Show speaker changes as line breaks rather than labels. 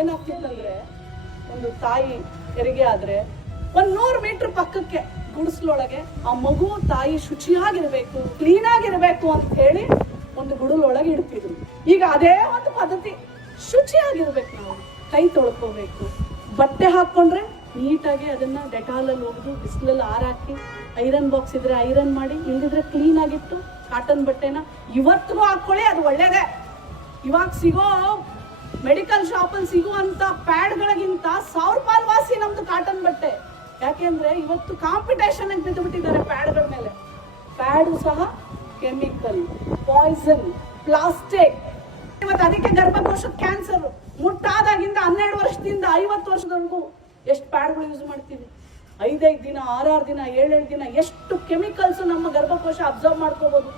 ಏನಾಗ್ತಿತ್ತಂದ್ರೆ, ಒಂದು ತಾಯಿ ಹೆರಿಗೆ ಆದ್ರೆ ಒಂದ್ ನೂರು ಮೀಟರ್ ಪಕ್ಕಕ್ಕೆ ಗುಡಿಸ್ಲೊಳಗೆ ಆ ಮಗು ತಾಯಿ ಶುಚಿಯಾಗಿರ್ಬೇಕು ಕ್ಲೀನ್ ಆಗಿರ್ಬೇಕು ಅಂತ ಹೇಳಿ ಒಂದು ಗುಡಲೊಳಗೆ ಇಡ್ತಿದ್ರು. ಈಗ ಅದೇ ಒಂದು ಪದ್ಧತಿ, ಶುಚಿಯಾಗಿರ್ಬೇಕು ನಾವು. ಕೈ ತೊಳ್ಕೋಬೇಕು. ಬಟ್ಟೆ ಹಾಕೊಂಡ್ರೆ ನೀಟಾಗಿ ಅದನ್ನ ಡೆಟಾಲಲ್ಲಿ ಒಗೆದು ಬಿಸಿಲಲ್ಲಿ ಆರಾಕಿ, ಐರನ್ ಬಾಕ್ಸ್ ಇದ್ರೆ ಐರನ್ ಮಾಡಿ, ಇಲ್ದಿದ್ರೆ ಕ್ಲೀನ್ ಆಗಿತ್ತು ಕಾಟನ್ ಬಟ್ಟೆನ ಇವತ್ತಿಗೂ ಹಾಕೊಳ್ಳಿ, ಅದು ಒಳ್ಳೇದೇ. ಇವಾಗ ಸಿಗೋ ಮೆಡಿಕಲ್ ಶಾಪಲ್ಲಿ ಸಿಗುವಂತ ಪ್ಯಾಡ್ಗಳಿಗಿಂತ ಸಾವಿರ ಪಾಲ್ ವಾಸಿ ನಮ್ದು ಕಾಟನ್ ಬಟ್ಟೆ. ಯಾಕೆಂದ್ರೆ ಇವತ್ತು ಕಾಂಪಿಟೇಷನ್ ಅಂತ ಬಿಟ್ಟಿದ್ದಾರೆ ಪ್ಯಾಡ್ಗಳ ಮೇಲೆ. ಪ್ಯಾಡ್ ಸಹ ಕೆಮಿಕಲ್ ಪಾಯ್ಸನ್ ಪ್ಲಾಸ್ಟಿಕ್ ಇವತ್ತು ಅದಕ್ಕೆ ಗರ್ಭಕೋಶದ ಕ್ಯಾನ್ಸರ್ ಮುಟ್ಟಾದಾಗಿಂದ ಹನ್ನೆರಡು ವರ್ಷದಿಂದ ಐವತ್ತು ವರ್ಷದವರೆಗೂ ಎಷ್ಟು ಪ್ಯಾಡ್ಗಳು ಯೂಸ್ ಮಾಡ್ತೀವಿ? ಐದೈದು ದಿನ, ಆರಾರು ದಿನ, ಏಳೇಳು ದಿನ ಎಷ್ಟು ಕೆಮಿಕಲ್ಸ್ ನಮ್ಮ ಗರ್ಭಕೋಶ ಅಬ್ಸರ್ವ್ ಮಾಡ್ಕೋಬಹುದು